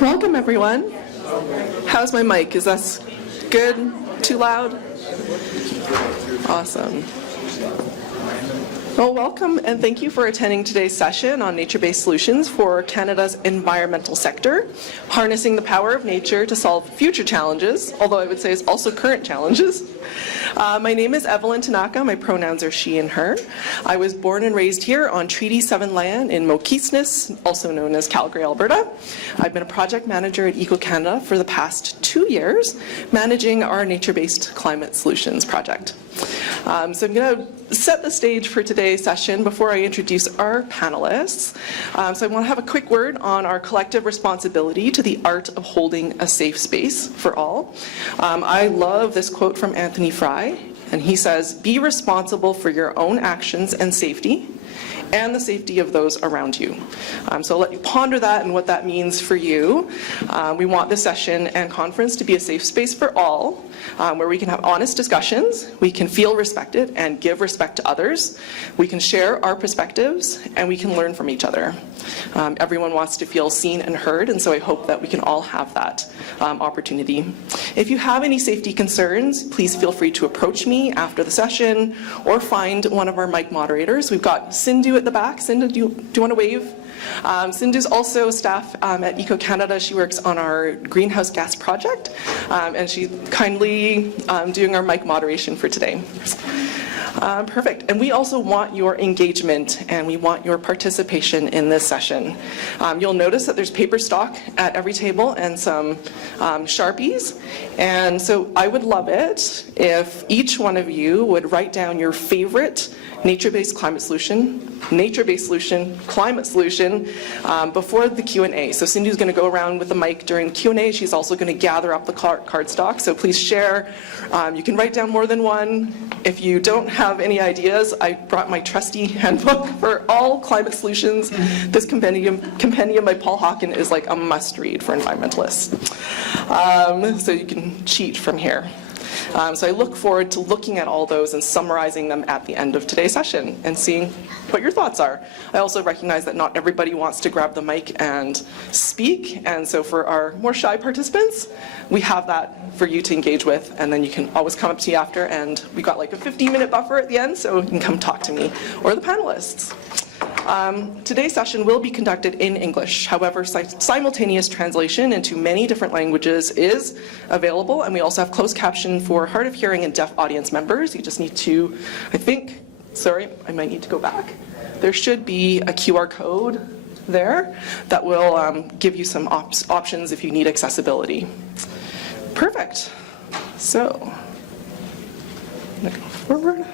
Welcome, everyone. How's my mic? Is that good? Too loud? Awesome. Well, welcome and thank you for attending today's session on nature-based solutions for Canada's environmental sector, harnessing the power of nature to solve future challenges, although I would say it's also current challenges. My name is Evelyn Tanaka. My pronouns are she and her. I was born and raised here on Treaty 7 land in Mokeesness, also known as Calgary, Alberta. I've been a project manager at Eco-Canada for the past 2 years, managing our nature-based climate solutions project. So I'm going to set the stage for today's session before I introduce our panelists. So I want to have a quick word on our collective responsibility to the art of holding a safe space for all. I love this quote from Anthony Fry, and he says, "Be responsible for your own actions and safety, and the safety of those around you." So I'll let you ponder that and what that means for you. We want this session and conference to be a safe space for all, where we can have honest discussions, we can feel respected and give respect to others, we can share our perspectives, and we can learn from each other. Everyone wants to feel seen and heard, and so I hope that we can all have that opportunity. If you have any safety concerns, please feel free to approach me after the session or find one of our mic moderators. We've got Sindhu at the back. Sindhu, do you want to wave? Sindhu's also staff at Eco-Canada. She works on our greenhouse gas project, and she's kindly doing our mic moderation for today. Perfect. And we also want your engagement and we want your participation in this session. You'll notice that there's paper stock at every table and some Sharpies. And so I would love it if each one of you would write down your favorite nature-based climate solution, nature-based solution, climate solution before the Q&A. So Cindy's going to go around with the mic during the Q&A. She's also going to gather up the cardstock. So please share. You can write down more than one. If you don't have any ideas, I brought my trusty handbook for all climate solutions. This compendium by Paul Hawken is like a must-read for environmentalists. So you can cheat from here. So I look forward to looking at all those and summarizing them at the end of today's session and seeing what your thoughts are. I also recognize that not everybody wants to grab the mic and speak, and so for our more shy participants, we have that for you to engage with, and then you can always come up to me after, and we got like a 15-minute buffer at the end, so you can come talk to me or the panelists. Today's session will be conducted in English. However, simultaneous translation into many different languages is available, and we also have closed caption for hard of hearing and deaf audience members. You just need to, sorry, I might need to go back. There should be a QR code there that will give you some options if you need accessibility. Perfect. So, I'm going to go forward.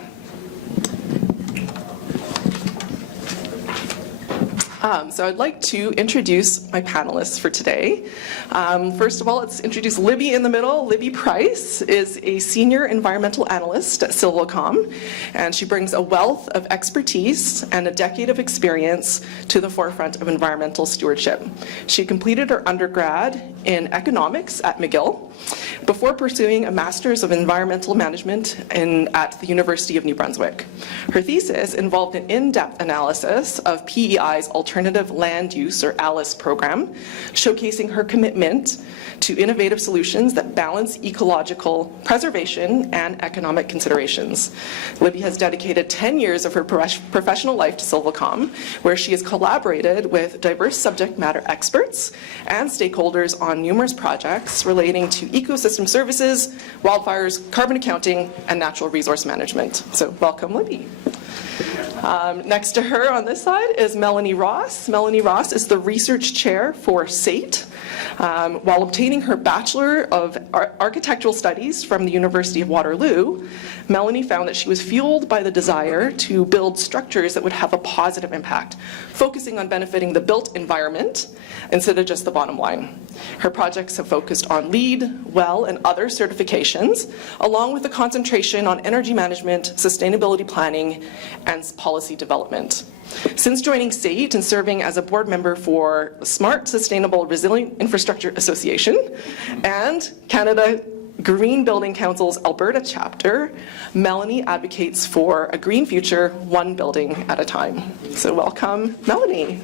So I'd like to introduce my panelists for today. First of all, let's introduce Libby in the middle. Libby Price is a senior environmental analyst at Silvocom, and she brings a wealth of expertise and a decade of experience to the forefront of environmental stewardship. She completed her undergrad in economics at McGill before pursuing a master's of environmental management at the University of New Brunswick. Her thesis involved an in-depth analysis of PEI's Alternative Land Use, or ALICE program, showcasing her commitment to innovative solutions that balance ecological preservation and economic considerations. Libby has dedicated 10 years of her professional life to Silvocom, where she has collaborated with diverse subject matter experts and stakeholders on numerous projects relating to ecosystem services, wildfires, carbon accounting, and natural resource management. So welcome, Libby. Next to her on this side is Melanie Ross. Melanie Ross is the research chair for SAIT. While obtaining her Bachelor of Architectural Studies from the University of Waterloo, Melanie found that she was fueled by the desire to build structures that would have a positive impact, focusing on benefiting the built environment instead of just the bottom line. Her projects have focused on LEED, WELL, and other certifications, along with a concentration on energy management, sustainability planning, and policy development. Since joining SAIT and serving as a board member for Smart, Sustainable, Resilient Infrastructure Association and Canada Green Building Council's Alberta chapter, Melanie advocates for a green future, one building at a time. So welcome, Melanie.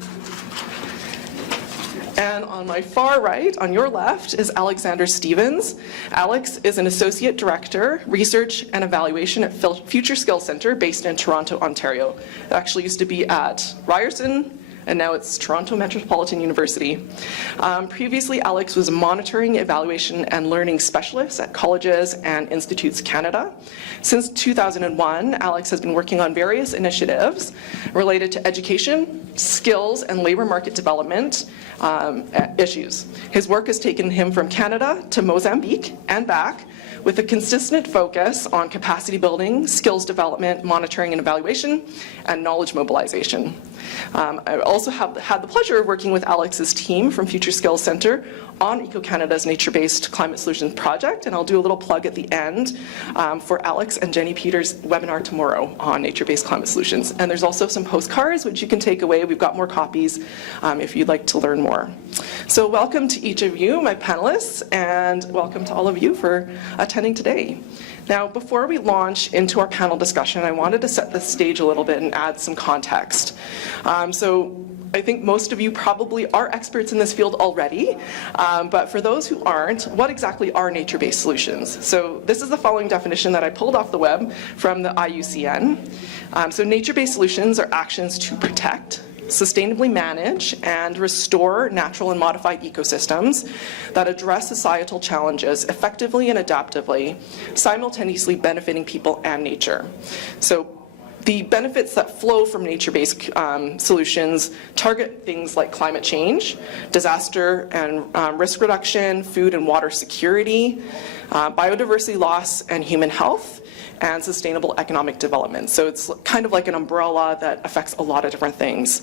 And on my far right, on your left, is Alexander Stevens. Alex is an Associate Director, Research and Evaluation at Future Skills Centre based in Toronto, Ontario. It actually used to be at Ryerson, and now it's Toronto Metropolitan University. Previously, Alex was a monitoring, evaluation, and learning specialist at Colleges and Institutes Canada. Since 2001, Alex has been working on various initiatives related to education, skills, and labor market development issues. His work has taken him from Canada to Mozambique and back, with a consistent focus on capacity building, skills development, monitoring and evaluation, and knowledge mobilization. I also have had the pleasure of working with Alex's team from Future Skills Centre on Eco-Canada's nature-based climate solutions project, and I'll do a little plug at the end for Alex and Jenny Peters' webinar tomorrow on nature-based climate solutions. And there's also some postcards which you can take away. We've got more copies if you'd like to learn more. So welcome to each of you, my panelists, and welcome to all of you for attending today. Now, before we launch into our panel discussion, I wanted to set the stage a little bit and add some context. So I think most of you probably are experts in this field already, but for those who aren't, what exactly are nature-based solutions? So this is the following definition that I pulled off the web from the IUCN. So nature-based solutions are actions to protect, sustainably manage, and restore natural and modified ecosystems that address societal challenges effectively and adaptively, simultaneously benefiting people and nature. So the benefits that flow from nature-based solutions target things like climate change, disaster and risk reduction, food and water security, biodiversity loss and human health, and sustainable economic development. So it's kind of like an umbrella that affects a lot of different things.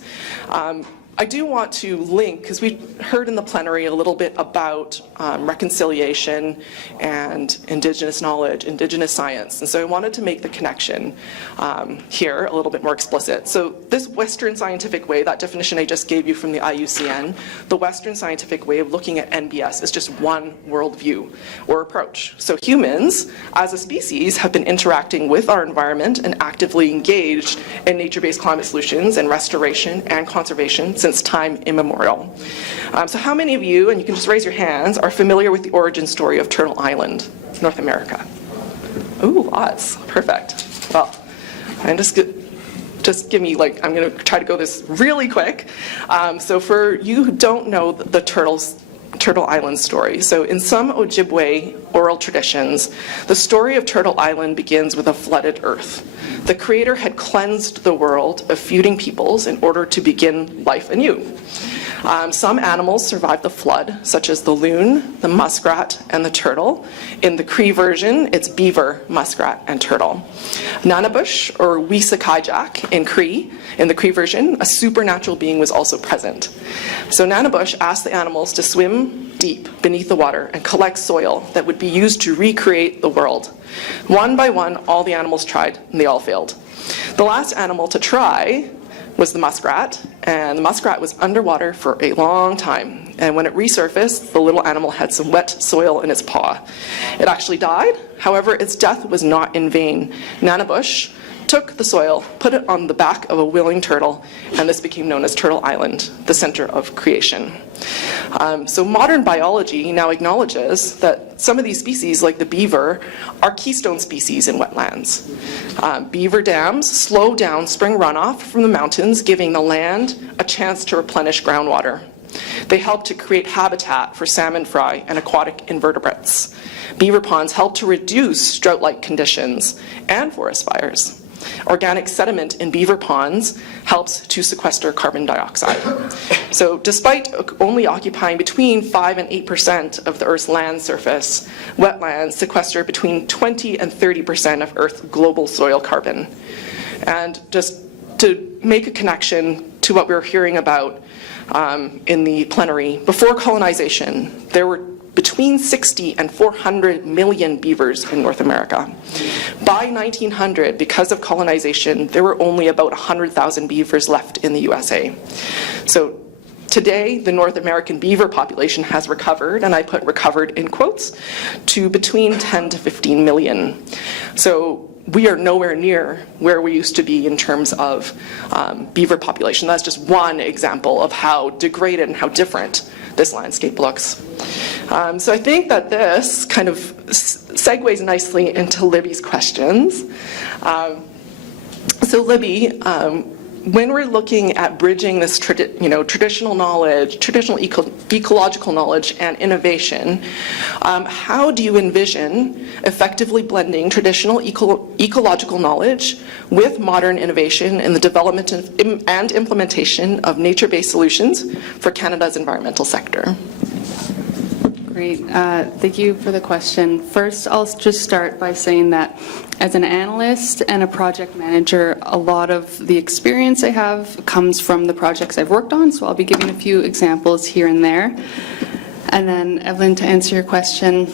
I do want to link, because we heard in the plenary a little bit about reconciliation and Indigenous knowledge, Indigenous science, and so I wanted to make the connection here a little bit more explicit. So this Western scientific way, that definition I just gave you from the IUCN, the Western scientific way of looking at NBS is just one worldview or approach. So humans, as a species, have been interacting with our environment and actively engaged in nature-based climate solutions and restoration and conservation since time immemorial. So how many of you, and you can just raise your hands, are familiar with the origin story of Turtle Island, North America? Ooh, lots. Perfect. Well, and just give me, I'm going to try to go this really quick. So for you who don't know the Turtle Island story. So in some Ojibwe oral traditions, the story of Turtle Island begins with a flooded earth. The Creator had cleansed the world of feuding peoples in order to begin life anew. Some animals survived the flood, such as the loon, the muskrat, and the turtle. In the Cree version, it's beaver, muskrat, and turtle. Nanabush, or Wisakaijak in the Cree version, a supernatural being was also present. So Nanabush asked the animals to swim deep beneath the water and collect soil that would be used to recreate the world. One by one, all the animals tried, and they all failed. The last animal to try was the muskrat, and the muskrat was underwater for a long time. And when it resurfaced, the little animal had some wet soil in its paw. It actually died. However, its death was not in vain. Nanabush took the soil, put it on the back of a willing turtle, and this became known as Turtle Island, the center of creation. So modern biology now acknowledges that some of these species, like the beaver, are keystone species in wetlands. Beaver dams slow down spring runoff from the mountains, giving the land a chance to replenish groundwater. They help to create habitat for salmon fry and aquatic invertebrates. Beaver ponds help to reduce drought-like conditions and forest fires. Organic sediment in beaver ponds helps to sequester carbon dioxide. So despite only occupying between 5 and 8% of the Earth's land surface, wetlands sequester between 20 and 30% of Earth's global soil carbon. And just to make a connection to what we were hearing about in the plenary, before colonization, there were between 60 and 400 million beavers in North America. By 1900, because of colonization, there were only about 100,000 beavers left in the USA. So today, the North American beaver population has recovered, and I put recovered in quotes, to between 10 to 15 million. So we are nowhere near where we used to be in terms of beaver population. That's just one example of how degraded and how different this landscape looks. So I think that this kind of segues nicely into Libby's questions. So Libby, when we're looking at bridging this traditional knowledge, traditional ecological knowledge and innovation, how do you envision effectively blending traditional ecological knowledge with modern innovation in the development and implementation of nature-based solutions for Canada's environmental sector? Great. Thank you for the question. First, I'll just start by saying that as an analyst and a project manager, a lot of the experience I have comes from the projects I've worked on, so I'll be giving a few examples here and there. And then, Evelyn, to answer your question,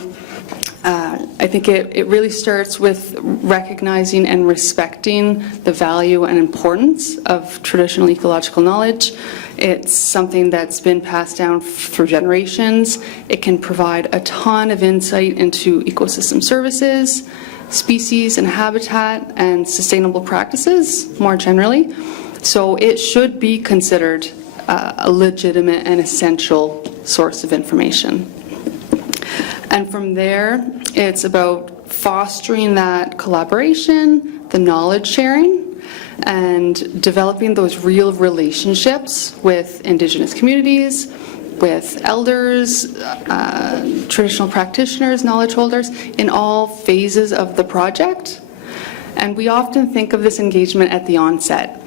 I think it really starts with recognizing and respecting the value and importance of traditional ecological knowledge. It's something that's been passed down through generations. It can provide a ton of insight into ecosystem services, species and habitat, and sustainable practices more generally. So it should be considered a legitimate and essential source of information. And from there, it's about fostering that collaboration, the knowledge sharing, and developing those real relationships with Indigenous communities, with elders, traditional practitioners, knowledge holders, in all phases of the project. And we often think of this engagement at the onset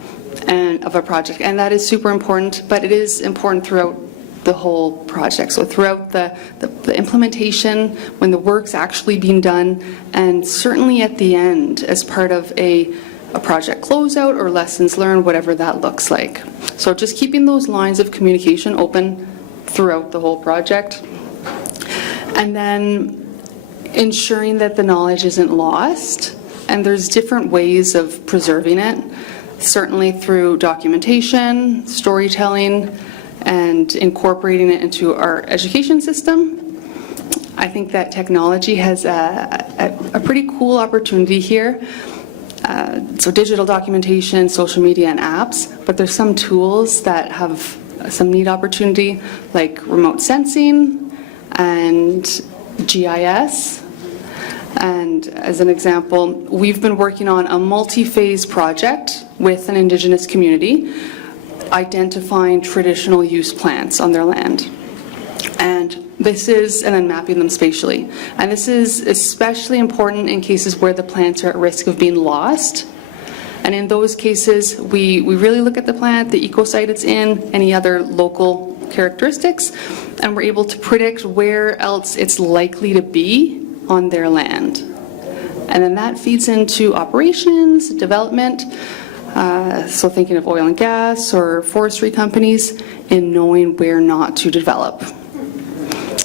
of a project, and that is super important, but it is important throughout the whole project. So throughout the implementation, when the work's actually being done, and certainly at the end as part of a project closeout or lessons learned, whatever that looks like. So just keeping those lines of communication open throughout the whole project. And then ensuring that the knowledge isn't lost. And there's different ways of preserving it, certainly through documentation, storytelling, and incorporating it into our education system. I think that technology has a pretty cool opportunity here. So digital documentation, social media, and apps, but there's some tools that have some neat opportunity, like remote sensing and GIS. And as an example, we've been working on a multi-phase project with an Indigenous community, identifying traditional use plants on their land. And then mapping them spatially. And this is especially important in cases where the plants are at risk of being lost. And in those cases, we really look at the plant, the ecosite it's in, any other local characteristics, and we're able to predict where else it's likely to be on their land. And then that feeds into operations, development, so thinking of oil and gas or forestry companies in knowing where not to develop.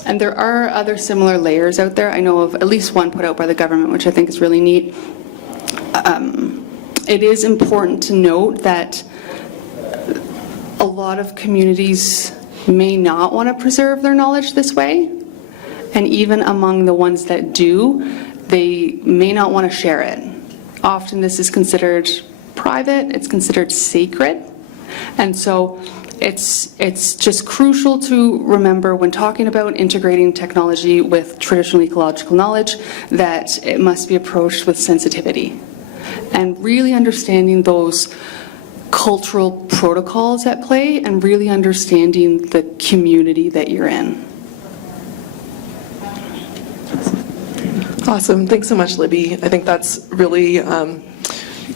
And there are other similar layers out there. I know of at least one put out by the government, which I think is really neat. It is important to note that a lot of communities may not want to preserve their knowledge this way. And even among the ones that do, they may not want to share it. Often this is considered private, it's considered sacred. And so it's just crucial to remember when talking about integrating technology with traditional ecological knowledge that it must be approached with sensitivity and really understanding those cultural protocols at play and really understanding the community that you're in. Awesome. Thanks so much, Libby. I think that's really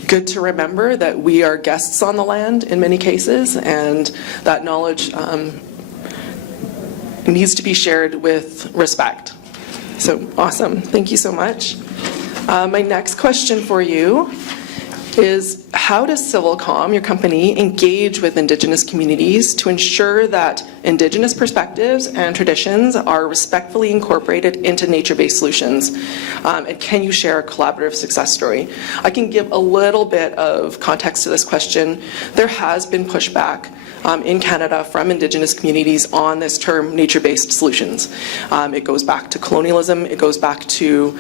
good to remember that we are guests on the land in many cases, and that knowledge needs to be shared with respect. So awesome. Thank you so much. My next question for you is, how does Civilcom, your company, engage with Indigenous communities to ensure that Indigenous perspectives and traditions are respectfully incorporated into nature-based solutions? And can you share a collaborative success story? I can give a little bit of context to this question. There has been pushback in Canada from Indigenous communities on this term nature-based solutions. It goes back to colonialism. It goes back to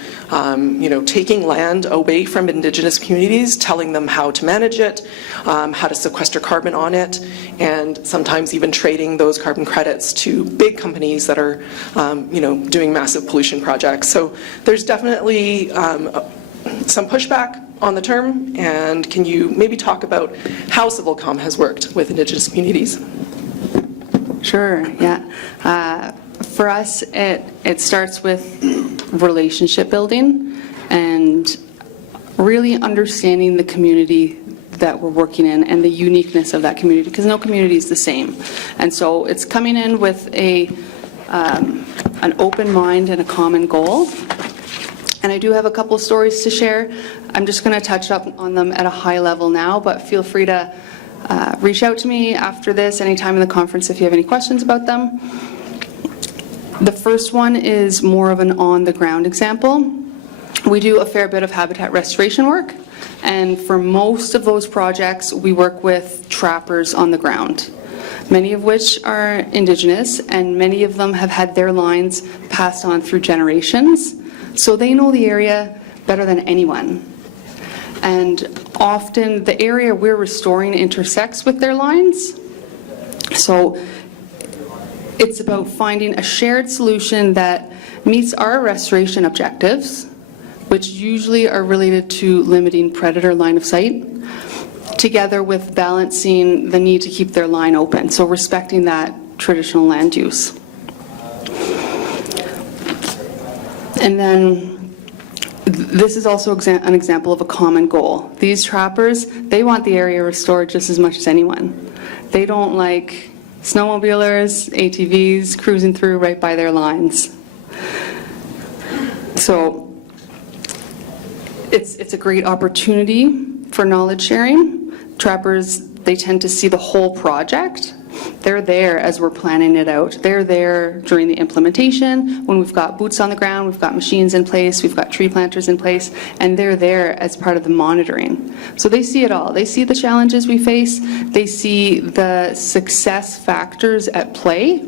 taking land away from Indigenous communities, telling telling them how to manage it, how to sequester carbon on it, and sometimes even trading those carbon credits to big companies that are doing massive pollution projects. So there's definitely some pushback on the term, and can you maybe talk about how CivilCom has worked with Indigenous communities? Sure, yeah. For us, it starts with relationship building and really understanding the community that we're working in and the uniqueness of that community, because no community is the same. And so it's coming in with an open mind and a common goal. And I do have a couple stories to share. I'm just going to touch up on them at a high level now, but feel free to reach out to me after this, anytime in the conference, if you have any questions about them. The first one is more of an on-the-ground example. We do a fair bit of habitat restoration work, and for most of those projects, we work with trappers on the ground, many of which are Indigenous, and many of them have had their lines passed on through generations. So they know the area better than anyone. And often the area we're restoring intersects with their lines. So it's about finding a shared solution that meets our restoration objectives, which usually are related to limiting predator line of sight, together with balancing the need to keep their line open, so respecting that traditional land use. And then this is also an example of a common goal. These trappers, they want the area restored just as much as anyone. They don't like snowmobilers, ATVs cruising through right by their lines. So it's a great opportunity for knowledge sharing. Trappers, they tend to see the whole project. They're there as we're planning it out. They're there during the implementation, when we've got boots on the ground, we've got machines in place, we've got tree planters in place, and they're there as part of the monitoring. So they see it all. They see the challenges we face. They see the success factors at play.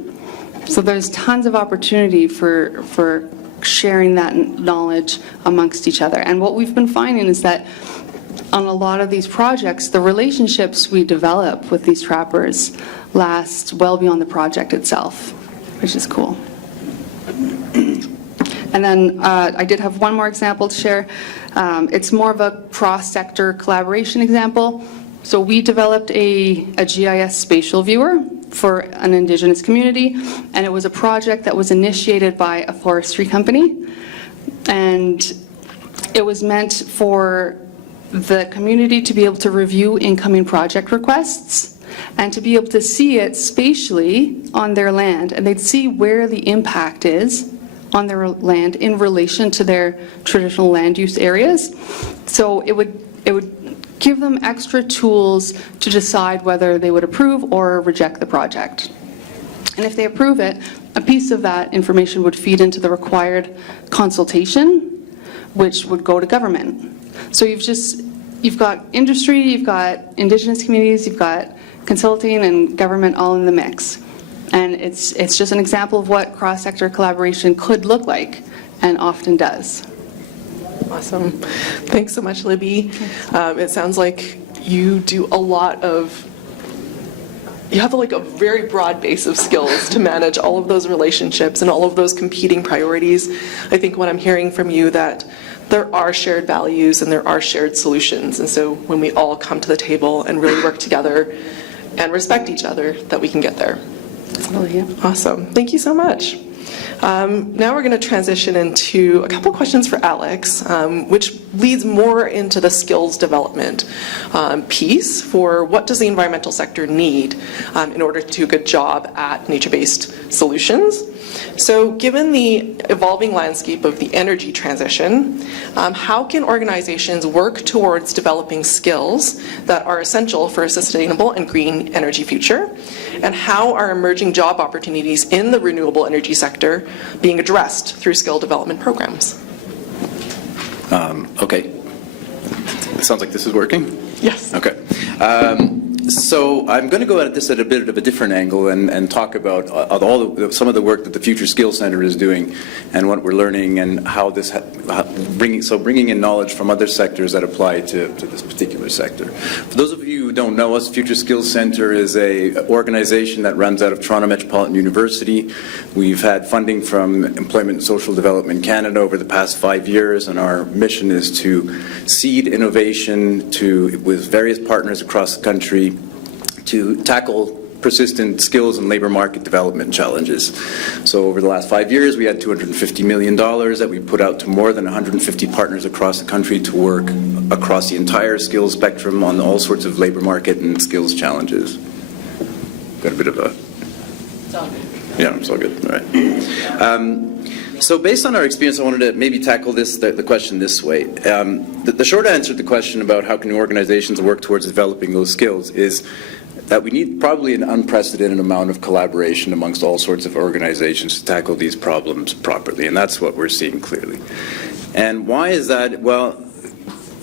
So there's tons of opportunity for sharing that knowledge amongst each other. And what we've been finding is that on a lot of these projects, the relationships we develop with these trappers last well beyond the project itself, which is cool. And then I did have one more example to share. It's more of a cross-sector collaboration example. So we developed a GIS spatial viewer for an Indigenous community, and it was a project that was initiated by a forestry company. And it was meant for the community to be able to review incoming project requests and to be able to see it spatially on their land, and they'd see where the impact is on their land in relation to their traditional land use areas. So it would give them extra tools to decide whether they would approve or reject the project. And if they approve it, a piece of that information would feed into the required consultation, which would go to government. So you've got industry, you've got Indigenous communities, you've got consulting and government all in the mix. And it's just an example of what cross-sector collaboration could look like, and often does. Awesome. Thanks so much, Libby. It sounds like you do a lot of, you have like a very broad base of skills to manage all of those relationships and all of those competing priorities. I think what I'm hearing from you that there are shared values and there are shared solutions. And so when we all come to the table and really work together and respect each other, that we can get there. Oh, yeah. Awesome. Thank you so much. Now we're going to transition into a couple questions for Alex, which leads more into the skills development piece for what does the environmental sector need in order to do a good job at nature-based solutions. So given the evolving landscape of the energy transition, how can organizations work towards developing skills that are essential for a sustainable and green energy future? And how are emerging job opportunities in the renewable energy sector being addressed through skill development programs? Okay. It sounds like this is working? Yes. Okay. So I'm going to go at this at a bit of a different angle and talk about some of the work that the Future Skills Center is doing and what we're learning and how this bringing in knowledge from other sectors that apply to this particular sector. For those of you who don't know us, Future Skills Centre is an organization that runs out of Toronto Metropolitan University. We've had funding from Employment and Social Development Canada over the past 5 years, and our mission is to seed innovation with various partners across the country to tackle persistent skills and labor market development challenges. So over the last 5 years, we had $250 million that we put out to more than 150 partners across the country to work across the entire skills spectrum on all sorts of labor market and skills challenges. Got a bit of a... It's all good. Yeah, it's all good. All right. So based on our experience, I wanted to maybe tackle the question this way. The short answer to the question about how can organizations work towards developing those skills is that we need probably an unprecedented amount of collaboration amongst all sorts of organizations to tackle these problems properly, and that's what we're seeing clearly. And why is that? Well,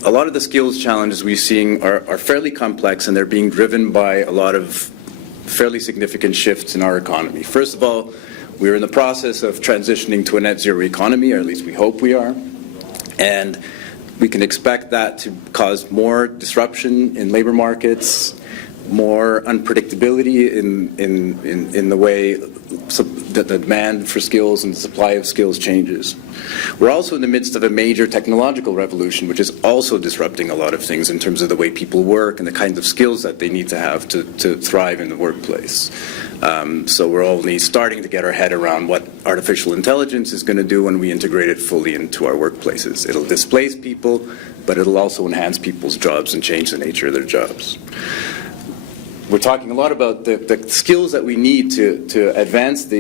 a lot of the skills challenges we're seeing are fairly complex, and they're being driven by a lot of fairly significant shifts in our economy. First of all, we're in the process of transitioning to a net zero economy, or at least we hope we are, and we can expect that to cause more disruption in labor markets, more unpredictability in the way the demand for skills and the supply of skills changes. We're also in the midst of a major technological revolution, which is also disrupting a lot of things in terms of the way people work and the kinds of skills that they need to have to thrive in the workplace. So we're only starting to get our head around what artificial intelligence is going to do when we integrate it fully into our workplaces. It'll displace people, but it'll also enhance people's jobs and change the nature of their jobs. We're talking a lot about the skills that we need to advance the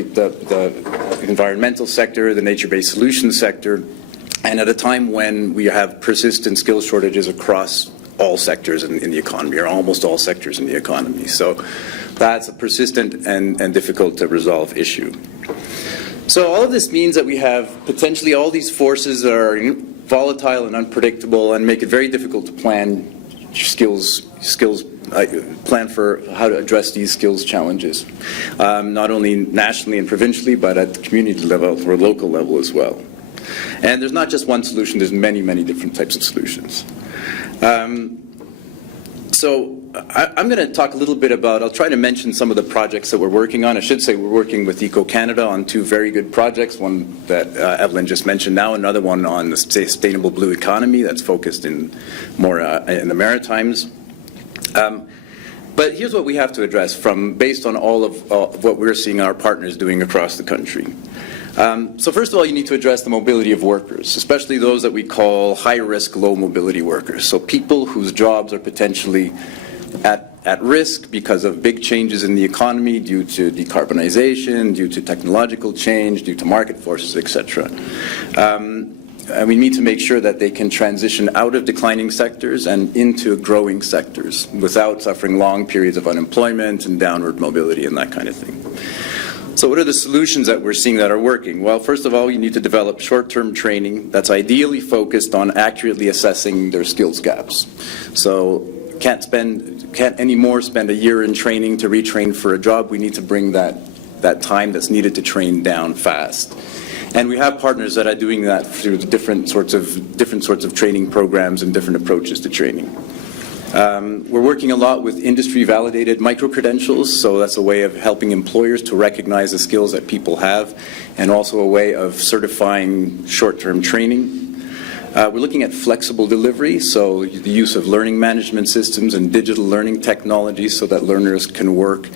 environmental sector, the nature-based solutions sector, and at a time when we have persistent skills shortages across all sectors in the economy, or almost all sectors in the economy. So that's a persistent and difficult to resolve issue. So all of this means that we have potentially all these forces that are volatile and unpredictable and make it very difficult to plan plan for how to address these skills challenges, not only nationally and provincially, but at the community level or local level as well. And there's not just one solution, there's many, many different types of solutions. So I'm going to talk a little bit about, I'll try to mention some of the projects that we're working on. I should say we're working with Eco-Canada on 2 very good projects, one that Evelyn just mentioned now, another one on the sustainable blue economy that's focused more in the Maritimes. But here's what we have to address based on all of what we're seeing our partners doing across the country. So first of all, you need to address the mobility of workers, especially those that we call high-risk, low-mobility workers. So people whose jobs are potentially at risk because of big changes in the economy due to decarbonization, due to technological change, due to market forces, etc. And we need to make sure that they can transition out of declining sectors and into growing sectors without suffering long periods of unemployment and downward mobility and that kind of thing. So what are the solutions that we're seeing that are working? Well, first of all, you need to develop short-term training that's ideally focused on accurately assessing their skills gaps. So can't anymore spend a year in training to retrain for a job. We need to bring that time that's needed to train down fast. And we have partners that are doing that through different sorts of training programs and different approaches to training. We're working a lot with industry-validated micro-credentials, so that's a way of helping employers to recognize the skills that people have, and also a way of certifying short-term training. We're looking at flexible delivery, so the use of learning management systems and digital learning technologies so that learners can work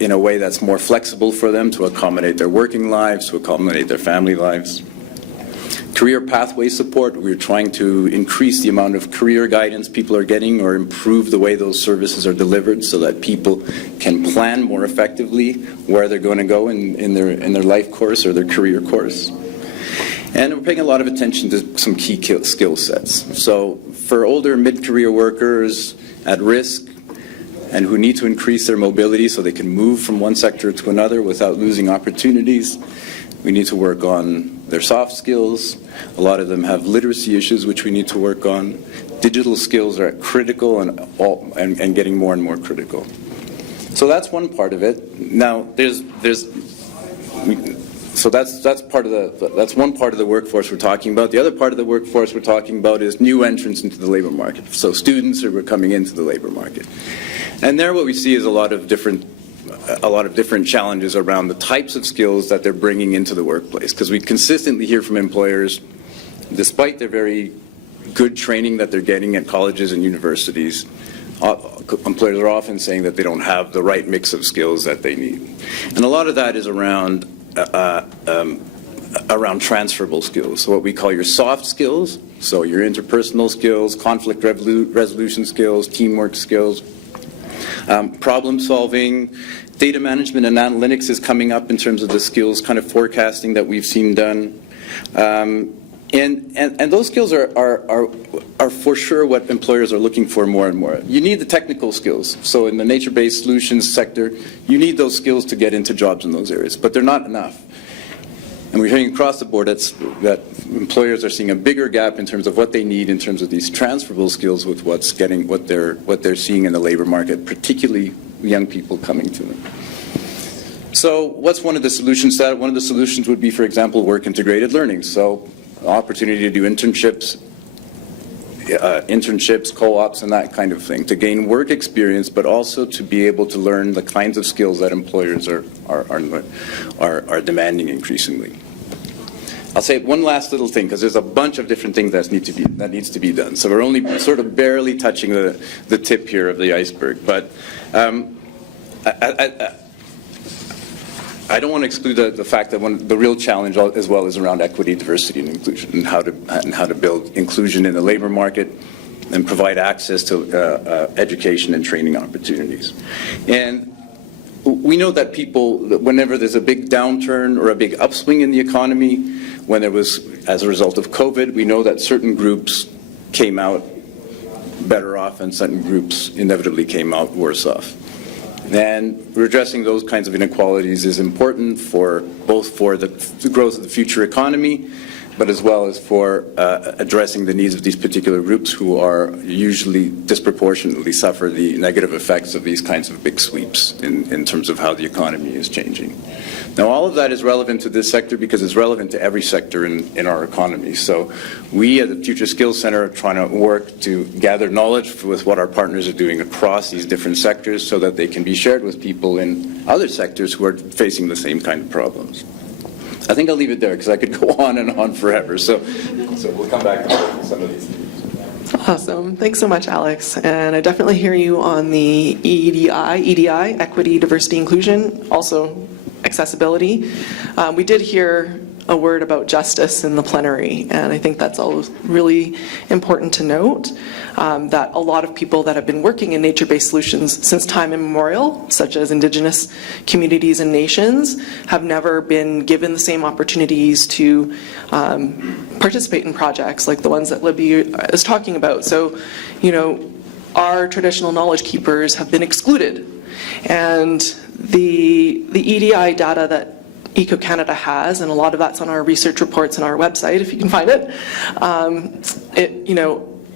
in a way that's more flexible for them to accommodate their working lives, to accommodate their family lives. Career pathway support, we're trying to increase the amount of career guidance people are getting or improve the way those services are delivered so that people can plan more effectively where they're going to go in their life course or their career course. And we're paying a lot of attention to some key skill sets. So for older mid-career workers at risk, and who need to increase their mobility so they can move from one sector to another without losing opportunities. We need to work on their soft skills. A lot of them have literacy issues which we need to work on. Digital skills are critical and getting more and more critical. So that's one part of it. Now, So that's one part of the workforce we're talking about. The other part of the workforce we're talking about is new entrants into the labor market. So students who are coming into the labor market. And there what we see is a lot of different challenges around the types of skills that they're bringing into the workplace. Because we consistently hear from employers, despite their very good training that they're getting at colleges and universities, employers are often saying that they don't have the right mix of skills that they need. And a lot of that is around transferable skills, so what we call your soft skills, so your interpersonal skills, conflict resolution skills, teamwork skills, problem solving, data management and analytics is coming up in terms of the skills kind of forecasting that we've seen done. And those skills are for sure what employers are looking for more and more. You need the technical skills. So in the nature-based solutions sector, you need those skills to get into jobs in those areas, but they're not enough. And we're hearing across the board that employers are seeing a bigger gap in terms of what they need in terms of these transferable skills with what they're seeing in the labor market, particularly young people coming to them. So what's one of the solutions? One of the solutions would be, for example, work-integrated learning. So opportunity to do internships, co-ops, and that kind of thing, to gain work experience, but also to be able to learn the kinds of skills that employers are demanding increasingly. I'll say one last little thing, because there's a bunch of different things that needs to be done. So we're only sort of barely touching the tip here of the iceberg. But I don't want to exclude the fact that the real challenge as well is around equity, diversity, and inclusion, and how to build inclusion in the labor market and provide access to education and training opportunities. And we know that whenever there's a big downturn or a big upswing in the economy, when there was, as a result of COVID, we know that certain groups came out better off and certain groups inevitably came out worse off. And redressing those kinds of inequalities is important both for the growth of the future economy, but as well as for addressing the needs of these particular groups who are usually disproportionately suffer the negative effects of these kinds of big sweeps in terms of how the economy is changing. Now, all of that is relevant to this sector because it's relevant to every sector in our economy. So we at the Future Skills Center are trying to work to gather knowledge with what our partners are doing across these different sectors so that they can be shared with people in other sectors who are facing the same kind of problems. I think I'll leave it there because I could go on and on forever. So we'll come back to some of these things. Awesome. Thanks so much, Alex. And I definitely hear you on the EDI, equity, diversity, inclusion, also accessibility. We did hear a word about justice in the plenary, and I think that's always really important to note, that a lot of people that have been working in nature-based solutions since time immemorial, such as Indigenous communities and nations, have never been given the same opportunities to participate in projects like the ones that Libby is talking about. So, our traditional knowledge keepers have been excluded, and the EDI data that Eco-Canada has, and a lot of that's on our research reports on our website, if you can find it.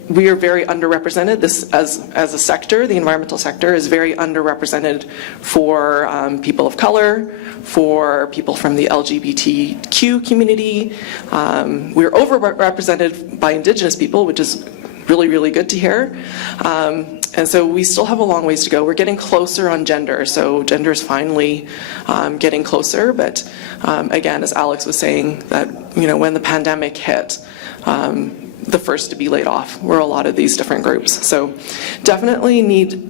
We are very underrepresented. This, as a sector, the environmental sector is very underrepresented for people of color, for people from the LGBTQ community. We're overrepresented by Indigenous people, which is really, really good to hear. And so we still have a long ways to go. We're getting closer on gender, so gender is finally getting closer. But again, as Alex was saying, that when the pandemic hit, the first to be laid off were a lot of these different groups. So definitely need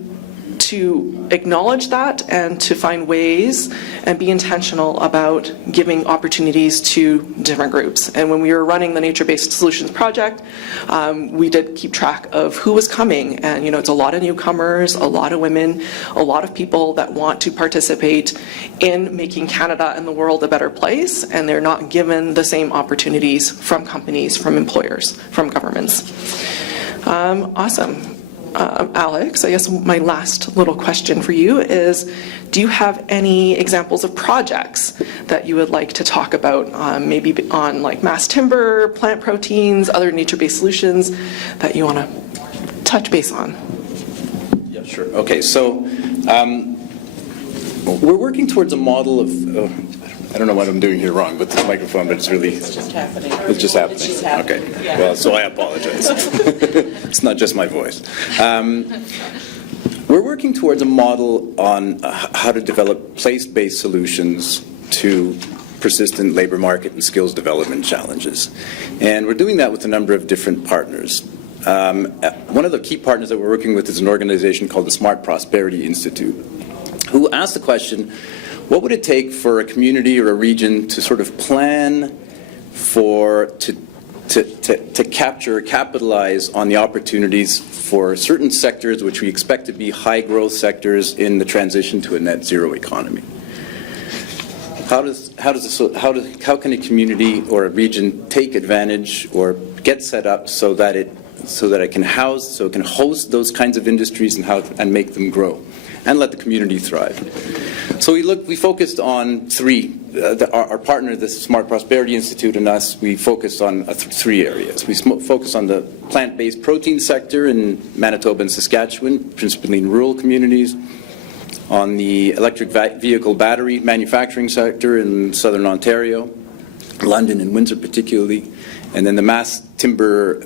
to acknowledge that and to find ways and be intentional about giving opportunities to different groups. And when we were running the Nature-Based Solutions project, we did keep track of who was coming. And it's a lot of newcomers, a lot of women, a lot of people that want to participate in making Canada and the world a better place, and they're not given the same opportunities from companies, from employers, from governments. Awesome. Alex, I guess my last little question for you is, do you have any examples of projects that you would like to talk about, maybe on like mass timber, plant proteins, other nature-based solutions that you want to touch base on? Yeah, sure. Okay, so we're working towards a model of, I don't know what I'm doing here wrong with this microphone, but it's really... It's just happening. It's just happening. It's just happening. Okay. Yeah. Well, so I apologize. It's not just my voice. We're working towards a model on how to develop place-based solutions to persistent labor market and skills development challenges. And we're doing that with a number of different partners. One of the key partners that we're working with is an organization called the Smart Prosperity Institute, who asked the question, what would it take for a community or a region to sort of plan to capture or capitalize on the opportunities for certain sectors which we expect to be high growth sectors in the transition to a net zero economy? How can a community or a region take advantage or get set up so that it can host those kinds of industries and make them grow and let the community thrive? So we focused on three. Our partner, the Smart Prosperity Institute, and us, we focused on three areas. We focused on the plant-based protein sector in Manitoba and Saskatchewan, principally in rural communities, on the electric vehicle battery manufacturing sector in southern Ontario, London and Windsor particularly, and then the mass timber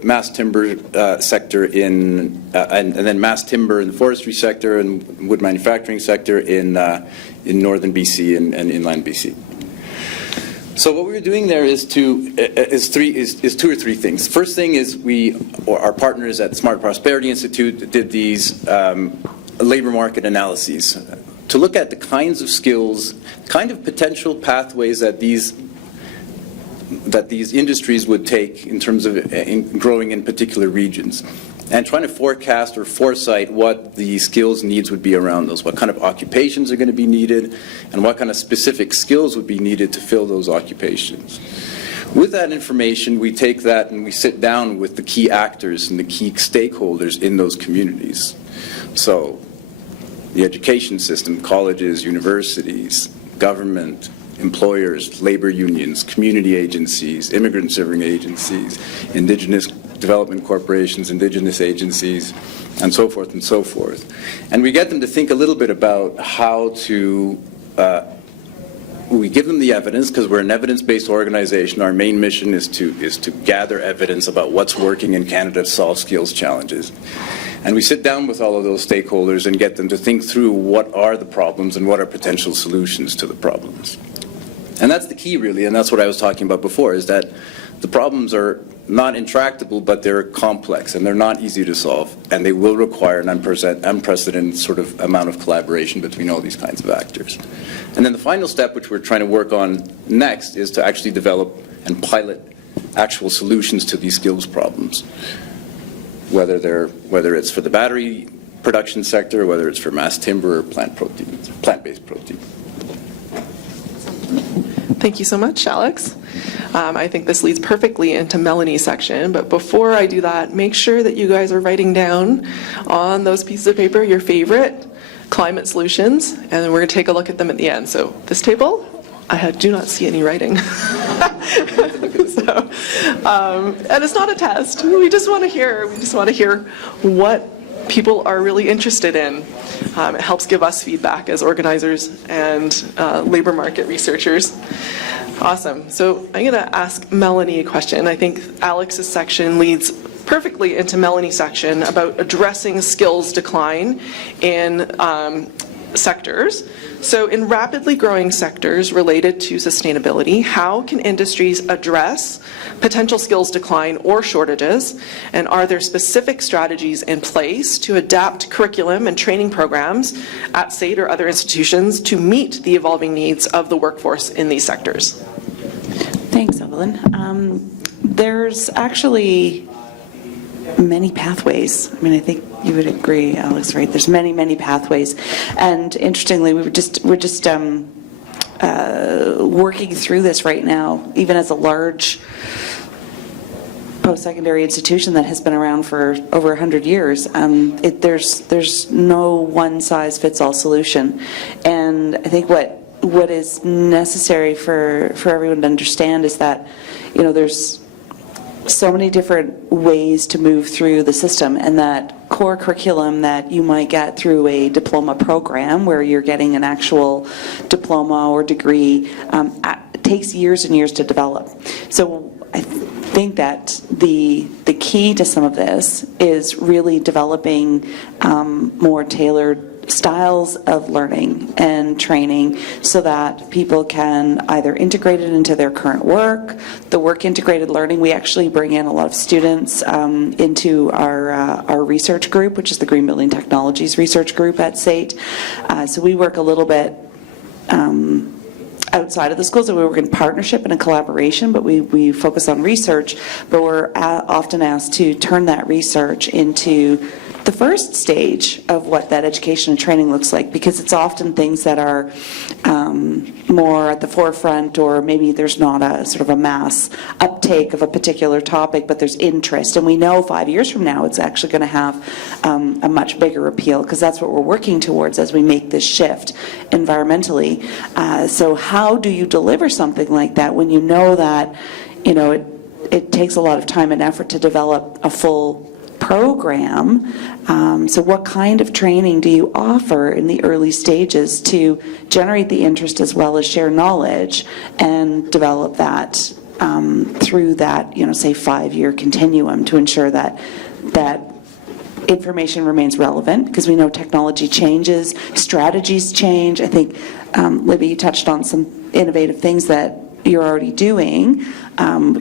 sector and then mass timber in the forestry sector and wood manufacturing sector in northern BC and inland BC. So what we were doing there is two or three things. First thing is our partners at the Smart Prosperity Institute did these labor market analyses to look at the kinds of skills, kind of potential pathways that these industries would take in terms of growing in particular regions, and trying to forecast or foresight what the skills needs would be around those, what kind of occupations are going to be needed, and what kind of specific skills would be needed to fill those occupations. With that information, we take that and we sit down with the key actors and the key stakeholders in those communities. So, the education system, colleges, universities, government, employers, labor unions, community agencies, immigrant serving agencies, Indigenous development corporations, Indigenous agencies, and so forth and so forth. And we get them to think a little bit about how to, we give them the evidence, because we're an evidence-based organization. Our main mission is to gather evidence about what's working in Canada to solve skills challenges. And we sit down with all of those stakeholders and get them to think through what are the problems and what are potential solutions to the problems. And that's the key, really, and that's what I was talking about before, is that the problems are not intractable, but they're complex, and they're not easy to solve, and they will require an unprecedented sort of amount of collaboration between all these kinds of actors. And then the final step, which we're trying to work on next, is to actually develop and pilot actual solutions to these skills problems, whether it's for the battery production sector, whether it's for mass timber or plant-based protein. Thank you so much, Alex. I think this leads perfectly into Melanie's section, but before I do that, make sure that you guys are writing down on those pieces of paper your favorite climate solutions, and then we're going to take a look at them at the end. So this table, I do not see any writing. So, and it's not a test. We just want to hear what people are really interested in. It helps give us feedback as organizers and labor market researchers. Awesome. So I'm going to ask Melanie a question. I think Alex's section leads perfectly into Melanie's section about addressing skills decline in sectors. So in rapidly growing sectors related to sustainability, how can industries address potential skills decline or shortages? And are there specific strategies in place to adapt curriculum and training programs at SAIT or other institutions to meet the evolving needs of the workforce in these sectors? Thanks, Evelyn. There's actually many pathways. I mean, I think you would agree, Alex, right? There's many pathways. And interestingly, we're just working through this right now, even as a large post-secondary institution that has been around for over 100 years. There's no one-size-fits-all solution. And I think what is necessary for everyone to understand is that, there's so many different ways to move through the system, and that core curriculum that you might get through a diploma program where you're getting an actual diploma or degree takes years and years to develop. So I think that the key to some of this is really developing more tailored styles of learning and training so that people can either integrate it into their current work. The work integrated learning, we actually bring in a lot of students into our research group, which is the Green Building Technologies research group at SAIT. So we work a little bit outside of the schools, so we work in partnership and in collaboration, but we focus on research, but we're often asked to turn that research into the first stage of what that education and training looks like, because it's often things that are more at the forefront, or maybe there's not a sort of a mass uptake of a particular topic, but there's interest. And we know 5 years from now it's actually going to have a much bigger appeal, because that's what we're working towards as we make this shift environmentally. So how do you deliver something like that when you know that, it takes a lot of time and effort to develop a full program? So what kind of training do you offer in the early stages to generate the interest as well as share knowledge and develop that through that, say 5-year continuum, to ensure that information remains relevant, because we know technology changes, strategies change. I think, Libby, you touched on some innovative things that you're already doing,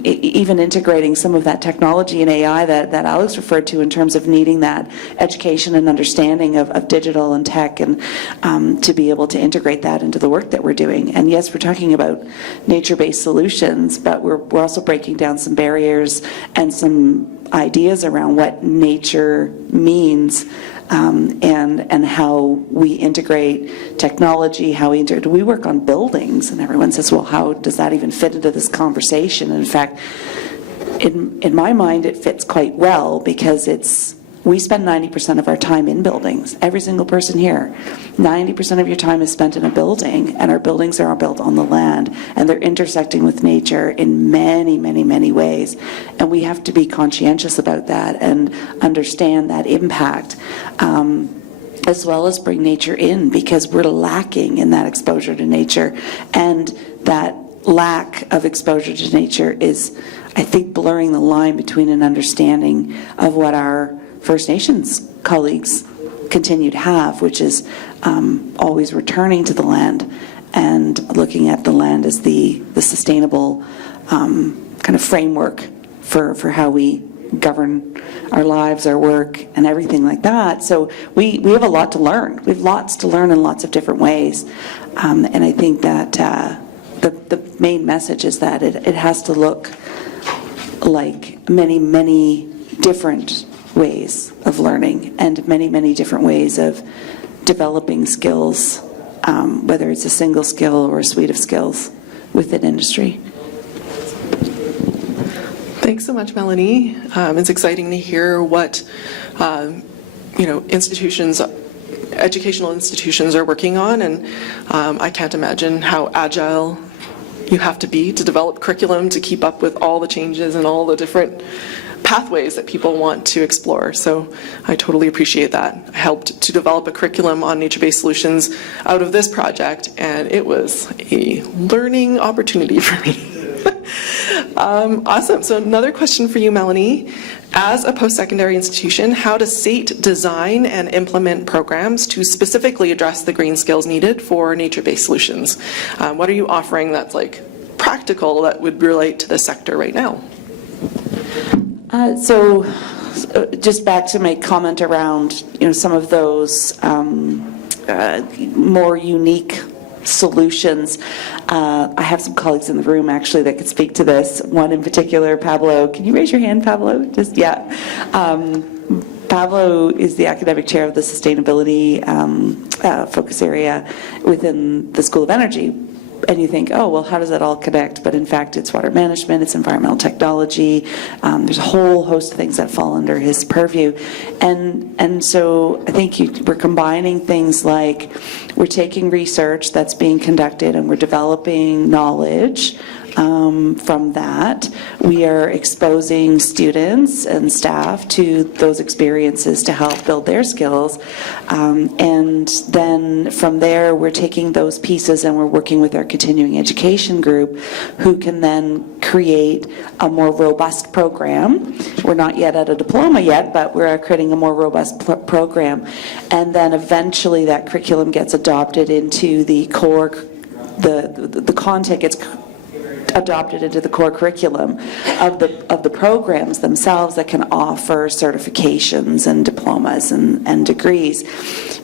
even integrating some of that technology and AI that Alex referred to, in terms of needing that education and understanding of digital and tech, and to be able to integrate that into the work that we're doing. And yes, we're talking about nature-based solutions, but we're also breaking down some barriers and some ideas around what nature means, and how we integrate technology, we work on buildings, and everyone says, well, how does that even fit into this conversation? And in fact, in my mind, it fits quite well, because we spend 90% of our time in buildings. Every single person here, 90% of your time is spent in a building, and our buildings are built on the land, and they're intersecting with nature in many, many, many ways. And we have to be conscientious about that and understand that impact, as well as bring nature in, because we're lacking in that exposure to nature. And that lack of exposure to nature is, I think, blurring the line between an understanding of what our First Nations colleagues continue to have, which is always returning to the land and looking at the land as the sustainable kind of framework for how we govern our lives, our work, and everything like that. So we have a lot to learn. We have lots to learn in lots of different ways. And I think that the main message is that it has to look like many, many different ways of learning, and many, many different ways of developing skills, whether it's a single skill or a suite of skills within industry. Thanks so much, Melanie. It's exciting to hear what educational institutions are working on, and I can't imagine how agile you have to be to develop curriculum to keep up with all the changes and all the different pathways that people want to explore. So I totally appreciate that. I helped to develop a curriculum on nature-based solutions out of this project, and it was a learning opportunity for me. Awesome. So another question for you, Melanie. As a post-secondary institution, how does SAIT design and implement programs to specifically address the green skills needed for nature-based solutions? What are you offering that's practical that would relate to the sector right now? So just back to my comment around some of those more unique solutions. I have some colleagues in the room actually that could speak to this. One in particular, Pablo. Can you raise your hand, Pablo? Pablo is the academic chair of the sustainability focus area within the School of Energy. And you think, oh, well, how does that all connect? But in fact, it's water management, it's environmental technology. There's a whole host of things that fall under his purview. And so I think we're combining things like we're taking research that's being conducted and we're developing knowledge from that. We are exposing students and staff to those experiences to help build their skills. And then from there, we're taking those pieces and we're working with our continuing education group, who can then create a more robust program. We're not yet at a diploma yet, but we're creating a more robust program. And then eventually that curriculum gets adopted into the core, the content gets adopted into the core curriculum of the programs themselves that can offer certifications and diplomas and degrees.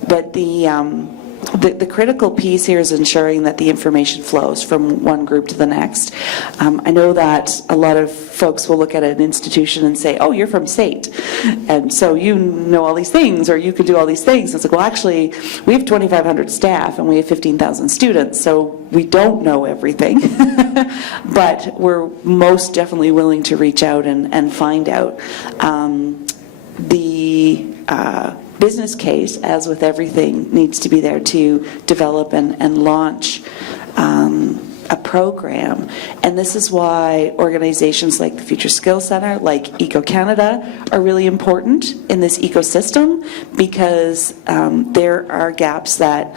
But the critical piece here is ensuring that the information flows from one group to the next. I know that a lot of folks will look at an institution and say, oh, you're from state, and so you know all these things, or you could do all these things. It's like, well, actually, we have 2,500 staff and we have 15,000 students, so we don't know everything. But we're most definitely willing to reach out and find out. Business case, as with everything, needs to be there to develop and launch a program. And this is why organizations like the Future Skills Center, like Eco Canada, are really important in this ecosystem, because there are gaps that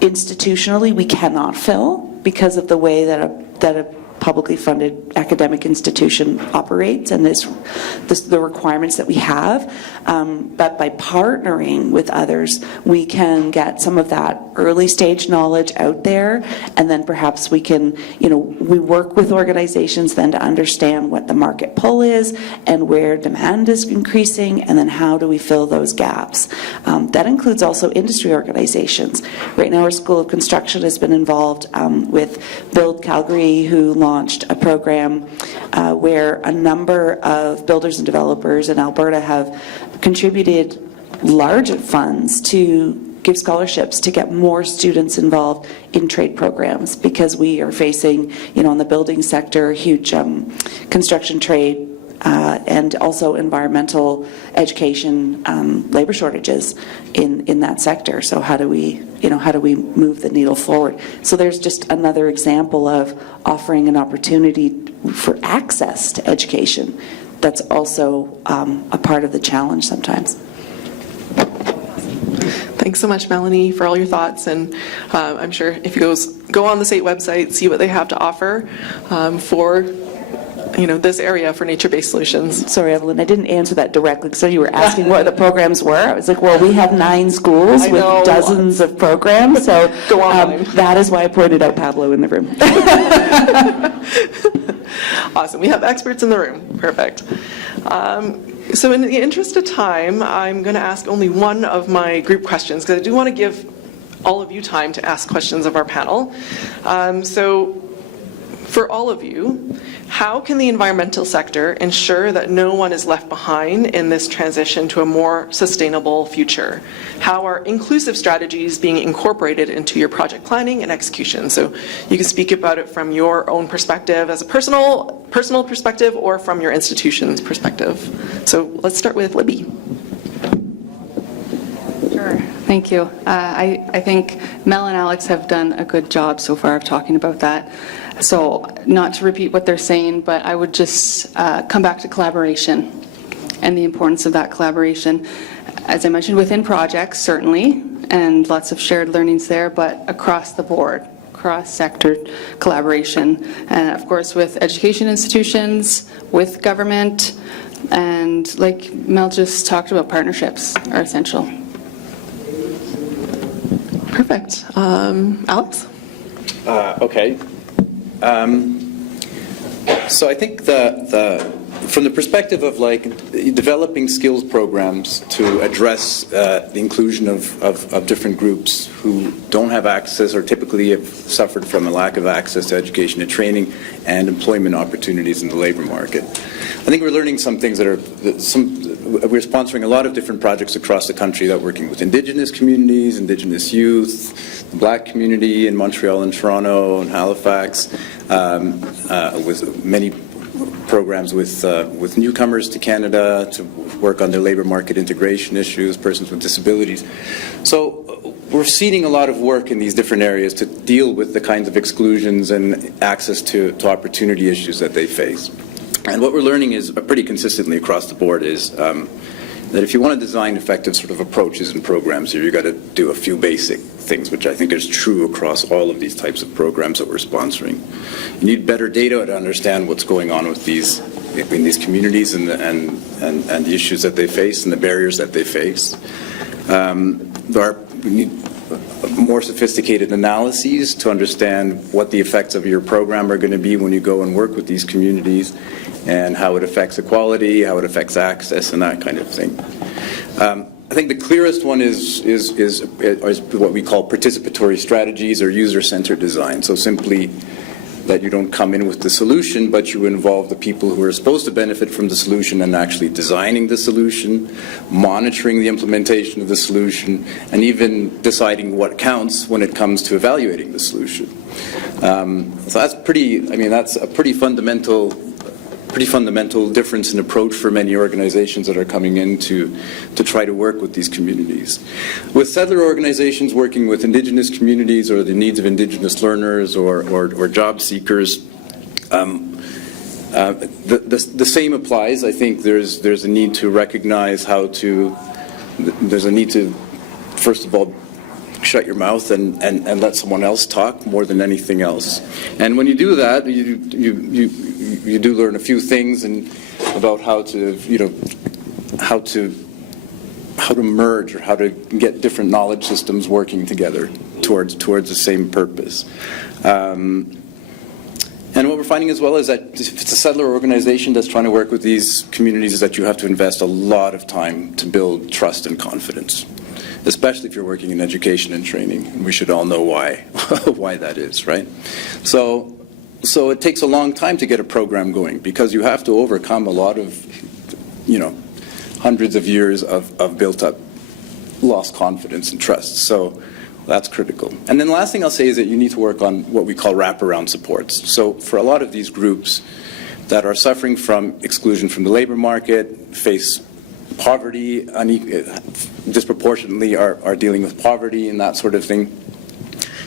institutionally we cannot fill because of the way that a publicly funded academic institution operates and the requirements that we have. But by partnering with others, we can get some of that early stage knowledge out there, and then perhaps we can, we work with organizations then to understand what the market pull is and where demand is increasing, and then how do we fill those gaps. That includes also industry organizations. Right now our School of Construction has been involved with Build Calgary, who launched a program where a number of builders and developers in Alberta have contributed large funds to give scholarships to get more students involved in trade programs, because we are facing, in the building sector, huge construction trade and also environmental education labor shortages in that sector. So how do we move the needle forward? So there's just another example of offering an opportunity for access to education that's also a part of the challenge sometimes. Thanks so much, Melanie, for all your thoughts. And I'm sure if you go on the state website, see what they have to offer for this area for nature-based solutions. Sorry, Evelyn, I didn't answer that directly. So you were asking what the programs were. I was like, well, we have 9 schools with dozens of programs. So go online. That is why I pointed out Pablo in the room. Awesome. We have experts in the room. Perfect. So in the interest of time, I'm going to ask only one of my group questions, because I do want to give all of you time to ask questions of our panel. So for all of you, how can the environmental sector ensure that no one is left behind in this transition to a more sustainable future? How are inclusive strategies being incorporated into your project planning and execution? So you can speak about it from your own perspective as a personal perspective, or from your institution's perspective. So let's start with Libby. Sure, thank you. I think Mel and Alex have done a good job so far of talking about that. So not to repeat what they're saying, but I would just come back to collaboration and the importance of that collaboration. As I mentioned, within projects, certainly, and lots of shared learnings there, but across the board, cross-sector collaboration. And of course, with education institutions, with government, and like Mel just talked about, partnerships are essential. Perfect. Alex? Okay. So I think from the perspective of developing skills programs to address the inclusion of different groups who don't have access or typically have suffered from a lack of access to education and training and employment opportunities in the labor market, I think we're learning some things we're sponsoring a lot of different projects across the country that are working with Indigenous communities, Indigenous youth, the Black community in Montreal and Toronto and Halifax, with many programs with newcomers to Canada to work on their labor market integration issues, persons with disabilities. So we're seeding a lot of work in these different areas to deal with the kinds of exclusions and access to opportunity issues that they face. And what we're learning is pretty consistently across the board is that if you want to design effective sort of approaches and programs here, you've got to do a few basic things, which I think is true across all of these types of programs that we're sponsoring. You need better data to understand what's going on with in these communities and the issues that they face and the barriers that they face. We need more sophisticated analyses to understand what the effects of your program are going to be when you go and work with these communities, and how it affects equality, how it affects access, and that kind of thing. I think the clearest one is what we call participatory strategies or user-centered design. So simply that you don't come in with the solution, but you involve the people who are supposed to benefit from the solution and actually designing the solution, monitoring the implementation of the solution, and even deciding what counts when it comes to evaluating the solution. So that's that's a pretty fundamental difference in approach for many organizations that are coming in to try to work with these communities. With settler organizations working with indigenous communities or the needs of indigenous learners or job seekers, the same applies. I think there's a need to recognize there's a need to, first of all, shut your mouth and let someone else talk more than anything else. And when you do that, you do learn a few things about how to merge or how to get different knowledge systems working together towards the same purpose. And what we're finding as well is that if it's a settler organization that's trying to work with these communities, is that you have to invest a lot of time to build trust and confidence, especially if you're working in education and training. We should all know why that is, right? So it takes a long time to get a program going because you have to overcome a lot of, hundreds of years of built up lost confidence and trust. So that's critical. And then the last thing I'll say is that you need to work on what we call wraparound supports. So for a lot of these groups that are suffering from exclusion from the labor market, face poverty, disproportionately are dealing with poverty and that sort of thing,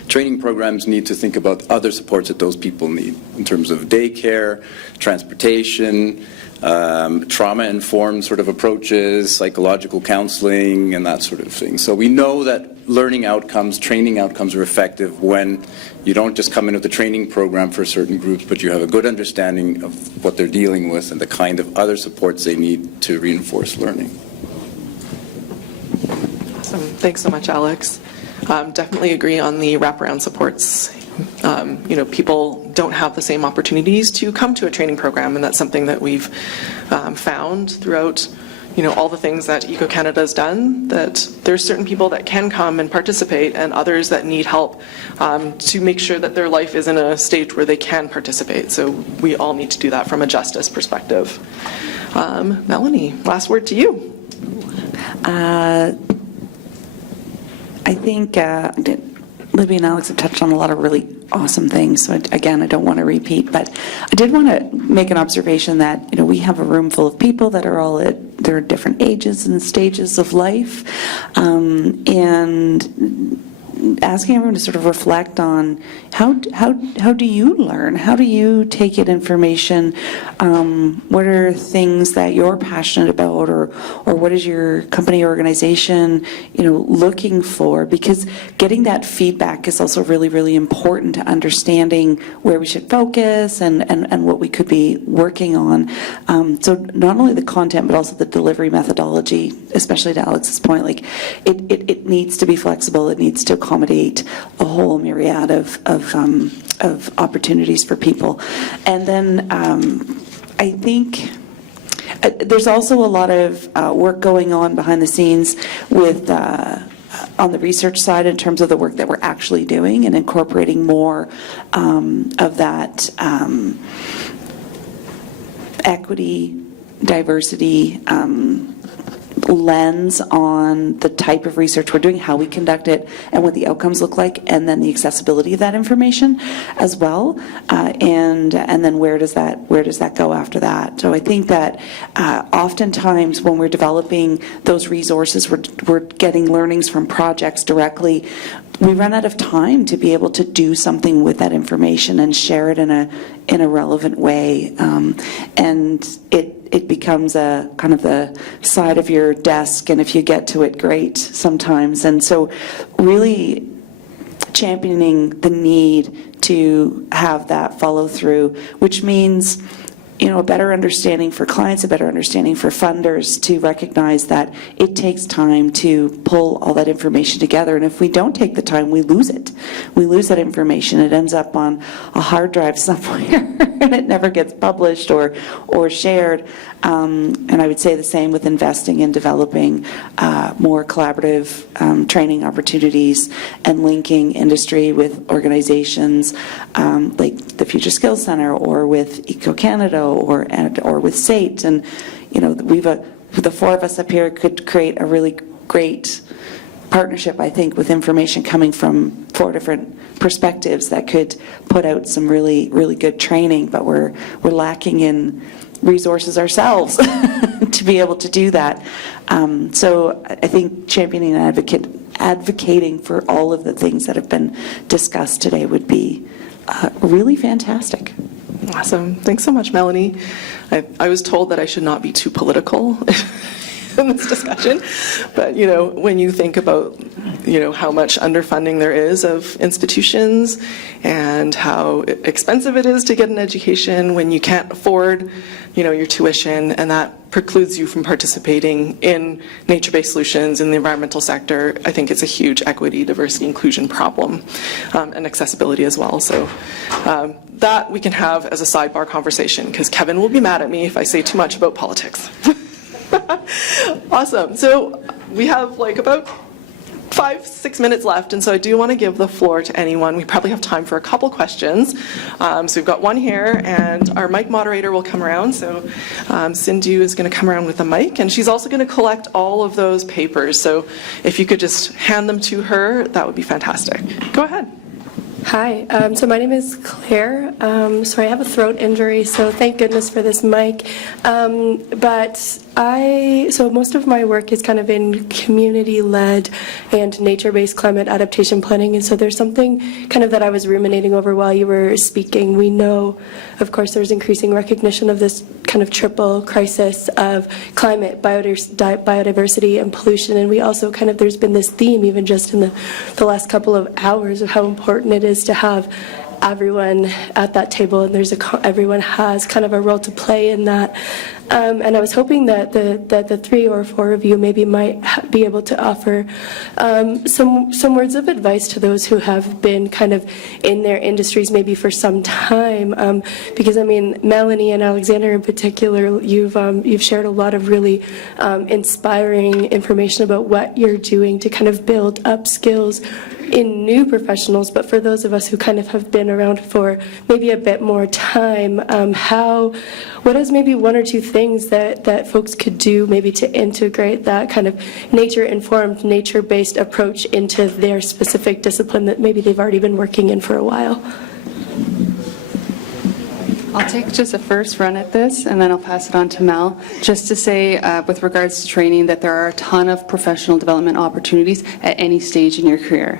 training programs need to think about other supports that those people need in terms of daycare, transportation, trauma-informed sort of approaches, psychological counseling, and that sort of thing. So we know that learning outcomes, training outcomes are effective when you don't just come in with a training program for certain groups, but you have a good understanding of what they're dealing with and the kind of other supports they need to reinforce learning. Awesome. Thanks so much, Alex. Definitely agree on the wraparound supports. People don't have the same opportunities to come to a training program, and that's something that we've found throughout, all the things that Eco-Canada has done, that there's certain people that can come and participate and others that need help to make sure that their life is in a stage where they can participate. So we all need to do that from a justice perspective. Melanie, last word to you. I think Libby and Alex have touched on a lot of really awesome things. So again, I don't want to repeat, but I did want to make an observation that we have a room full of people that are all at their different ages and stages of life, and asking everyone to sort of reflect on how do you learn? How do you take in information? What are things that you're passionate about, or what is your company or organization, looking for? Because getting that feedback is also really, really important to understanding where we should focus and what we could be working on. So not only the content, but also the delivery methodology, especially to Alex's point, like it needs to be flexible. It needs to accommodate a whole myriad of opportunities for people. And then I think there's also a lot of work going on behind the scenes with on the research side in terms of the work that we're actually doing and incorporating more of that equity, diversity, lens on the type of research we're doing, how we conduct it, and what the outcomes look like, and then the accessibility of that information as well, and then where does that go after that? So I think that oftentimes when we're developing those resources, we're getting learnings from projects directly. We run out of time to be able to do something with that information and share it in a relevant way, and it becomes a kind of the side of your desk, and if you get to it, great sometimes. And so really championing the need to have that follow through, which means a better understanding for clients, a better understanding for funders, to recognize that it takes time to pull all that information together. And if we don't take the time, we lose it. We lose that information. It ends up on a hard drive somewhere and it never gets published or shared. And I would say the same with investing in developing more collaborative training opportunities and linking industry with organizations like the Future Skills Center or with Eco Canada or with SAIT. And the four of us up here could create a really great partnership, I think, with information coming from 4 different perspectives that could put out some really, really good training, but we're lacking in resources ourselves to be able to do that. So I think championing and advocating for all of the things that have been discussed today would be really fantastic. Awesome. Thanks so much, Melanie. I was told that I should not be too political in this discussion, but when you think about how much underfunding there is of institutions and how expensive it is to get an education when you can't afford your tuition, and that precludes you from participating in nature-based solutions in the environmental sector, I think it's a huge equity, diversity, inclusion problem, and accessibility as well. So that we can have as a sidebar conversation, because Kevin will be mad at me if I say too much about politics. Awesome. So we have about 5-6 minutes left, and so I do want to give the floor to anyone. We probably have time for a couple questions. So we've got one here, and our mic moderator will come around. So Sindhu is going to come around with a mic, and she's also going to collect all of those papers. So if you could just hand them to her, that would be fantastic. Go ahead. Hi, so my name is Claire. So I have a throat injury, so thank goodness for this mic. So most of my work is kind of in community-led and nature-based climate adaptation planning, and so there's something kind of that I was ruminating over while you were speaking. We know, of course, there's increasing recognition of this kind of triple crisis of climate, biodiversity, and pollution, and we also there's been this theme even just in the last couple of hours of how important it is to have everyone at that table, and everyone has kind of a role to play in that. And I was hoping that the 3 or 4 of you maybe might be able to offer some words of advice to those who have been kind of in their industries maybe for some time, because Melanie and Alexander in particular, you've shared a lot of really inspiring information about what you're doing to kind of build up skills in new professionals, but for those of us who kind of have been around for maybe a bit more time, what is maybe 1 or 2 things that folks could do maybe to integrate that kind of nature-informed, nature-based approach into their specific discipline that maybe they've already been working in for a while? I'll take just a first run at this, and then I'll pass it on to Mel, just to say with regards to training that there are a ton of professional development opportunities at any stage in your career.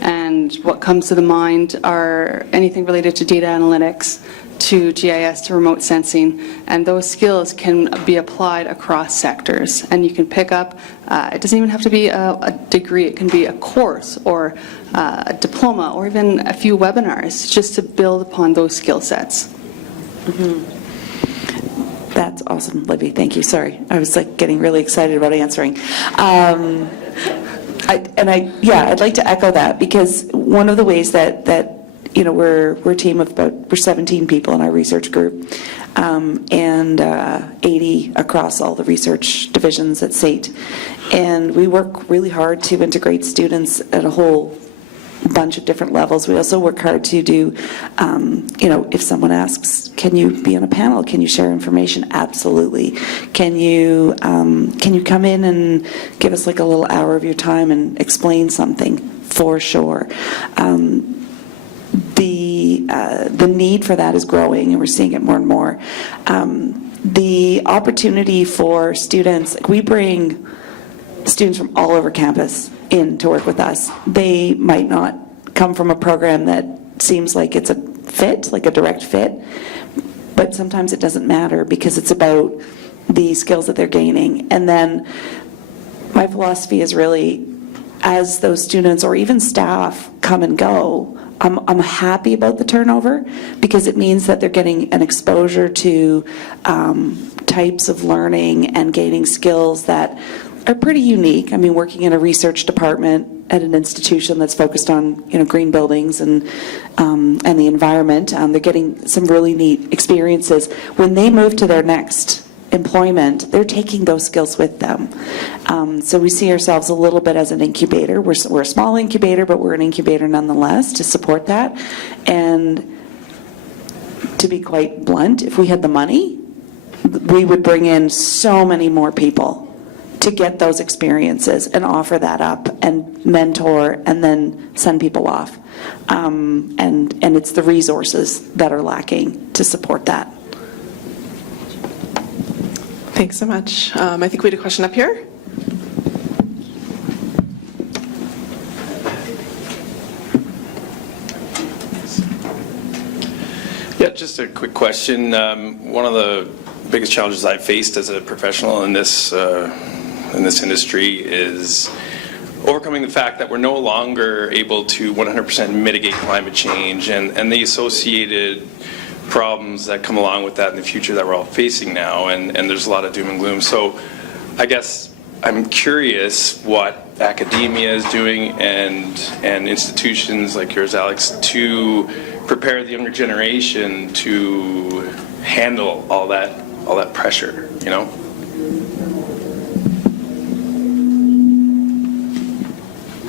And what comes to the mind are anything related to data analytics, to GIS, to remote sensing, and those skills can be applied across sectors. And you can pick up, it doesn't even have to be a degree, it can be a course or a diploma or even a few webinars just to build upon those skill sets. Mm-hmm. That's awesome, Libby. Thank you. Sorry, I was getting really excited about answering. I'd like to echo that, because one of the ways that we're a team of we're 17 people in our research group, and 80 across all the research divisions at SAIT, and we work really hard to integrate students at a whole bunch of different levels. We also work hard to do, if someone asks, can you be on a panel? Can you share information? Absolutely. Can you come in and give us like a little hour of your time and explain something? For sure. The need for that is growing, and we're seeing it more and more. The opportunity for students, we bring students from all over campus in to work with us. They might not come from a program that seems like it's a fit, like a direct fit, but sometimes it doesn't matter because it's about the skills that they're gaining. And then my philosophy is really, as those students or even staff come and go, I'm happy about the turnover because it means that they're getting an exposure to types of learning and gaining skills that are pretty unique. I mean, working in a research department at an institution that's focused on green buildings and the environment, they're getting some really neat experiences. When they move to their next employment, they're taking those skills with them. So we see ourselves a little bit as an incubator. We're a small incubator, but we're an incubator nonetheless to support that. And to be quite blunt, if we had the money, we would bring in so many more people to get those experiences and offer that up and mentor and then send people off. And it's the resources that are lacking to support that. Thanks so much. I think we had a question up here. Yeah, just a quick question. One of the biggest challenges I've faced as a professional in this industry is overcoming the fact that we're no longer able to 100% mitigate climate change and the associated problems that come along with that in the future that we're all facing now, and there's a lot of doom and gloom. So I guess I'm curious what academia is doing and institutions like yours, Alex, to prepare the younger generation to handle all that pressure,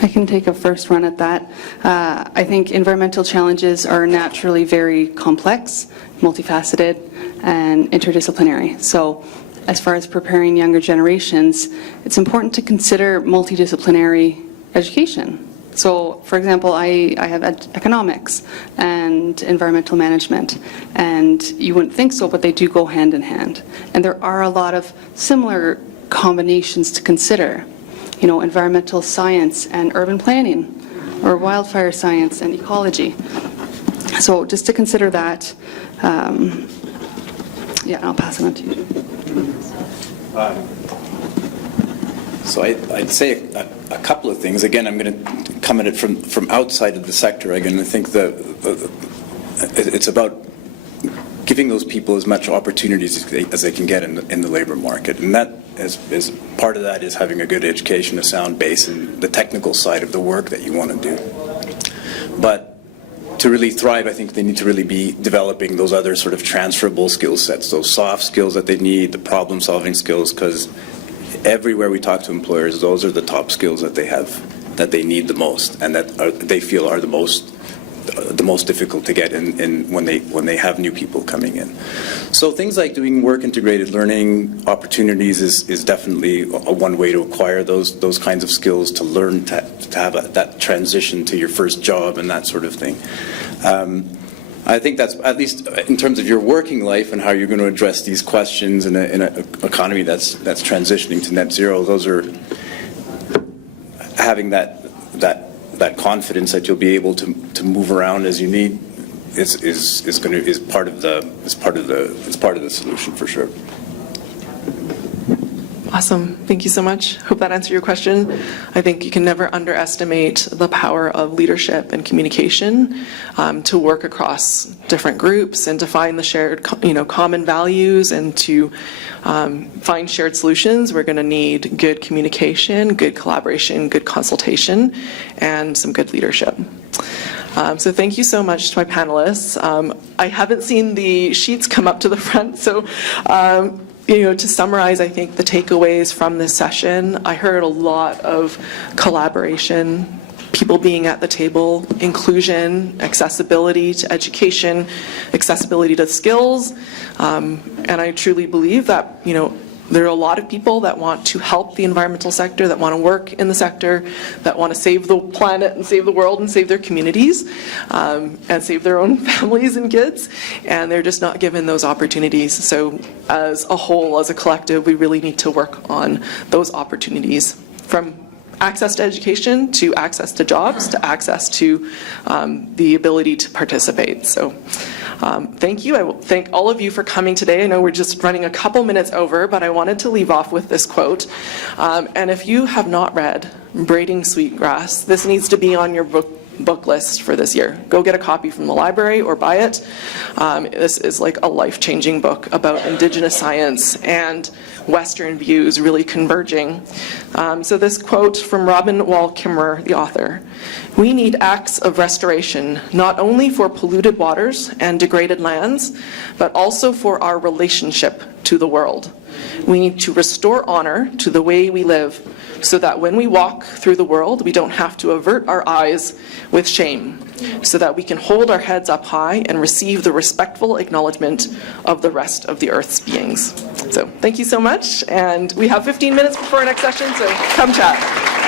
I can take a first run at that. I think environmental challenges are naturally very complex, multifaceted, and interdisciplinary. So as far as preparing younger generations, it's important to consider multidisciplinary education. So, for example, I have economics and environmental management, and you wouldn't think so, but they do go hand in hand. And there are a lot of similar combinations to consider. Environmental science and urban planning, or wildfire science and ecology. So just to consider that, I'll pass it on to you. So I'd say a couple of things. Again, I'm going to come at it from outside of the sector. Again, I think that it's about giving those people as much opportunities as they can get in the labor market. And that is part of that is having a good education, a sound base, and the technical side of the work that you want to do. But to really thrive, I think they need to really be developing those other sort of transferable skill sets, those soft skills that they need, the problem-solving skills, because everywhere we talk to employers, those are the top skills that they have, that they need the most, and that they feel are the most difficult to get in when they have new people coming in. So things like doing work integrated learning opportunities is definitely one way to acquire those kinds of skills, to learn to have that transition to your first job and that sort of thing. I think that's, at least in terms of your working life and how you're going to address these questions in an economy that's transitioning to net zero, those are having that confidence that you'll be able to move around as you need is part of the solution for sure. Awesome. Thank you so much. Hope that answered your question. I think you can never underestimate the power of leadership and communication to work across different groups and to find the shared, common values and to find shared solutions. We're going to need good communication, good collaboration, good consultation, and some good leadership. So thank you so much to my panelists. I haven't seen the sheets come up to the front, so to summarize, I think the takeaways from this session, I heard a lot of collaboration, people being at the table, inclusion, accessibility to education, accessibility to skills, and I truly believe that, you know, there are a lot of people that want to help the environmental sector, that want to work in the sector, that want to save the planet and save the world and save their communities, and save their own families and kids, and they're just not given those opportunities. So as a whole, as a collective, we really need to work on those opportunities, from access to education, to access to jobs, to access to the ability to participate. So thank you. I will thank all of you for coming today. I know we're just running a couple minutes over, but I wanted to leave off with this quote. And if you have not read Braiding Sweetgrass, this needs to be on your book list for this year. Go get a copy from the library or buy it. This is like a life-changing book about Indigenous science and Western views really converging. So this quote from Robin Wall Kimmerer, the author: "We need acts of restoration, not only for polluted waters and degraded lands, but also for our relationship to the world. We need to restore honor to the way we live, so that when we walk through the world, we don't have to avert our eyes with shame, so that we can hold our heads up high and receive the respectful acknowledgement of the rest of the Earth's beings." So thank you so much, and we have 15 minutes before our next session, so come chat.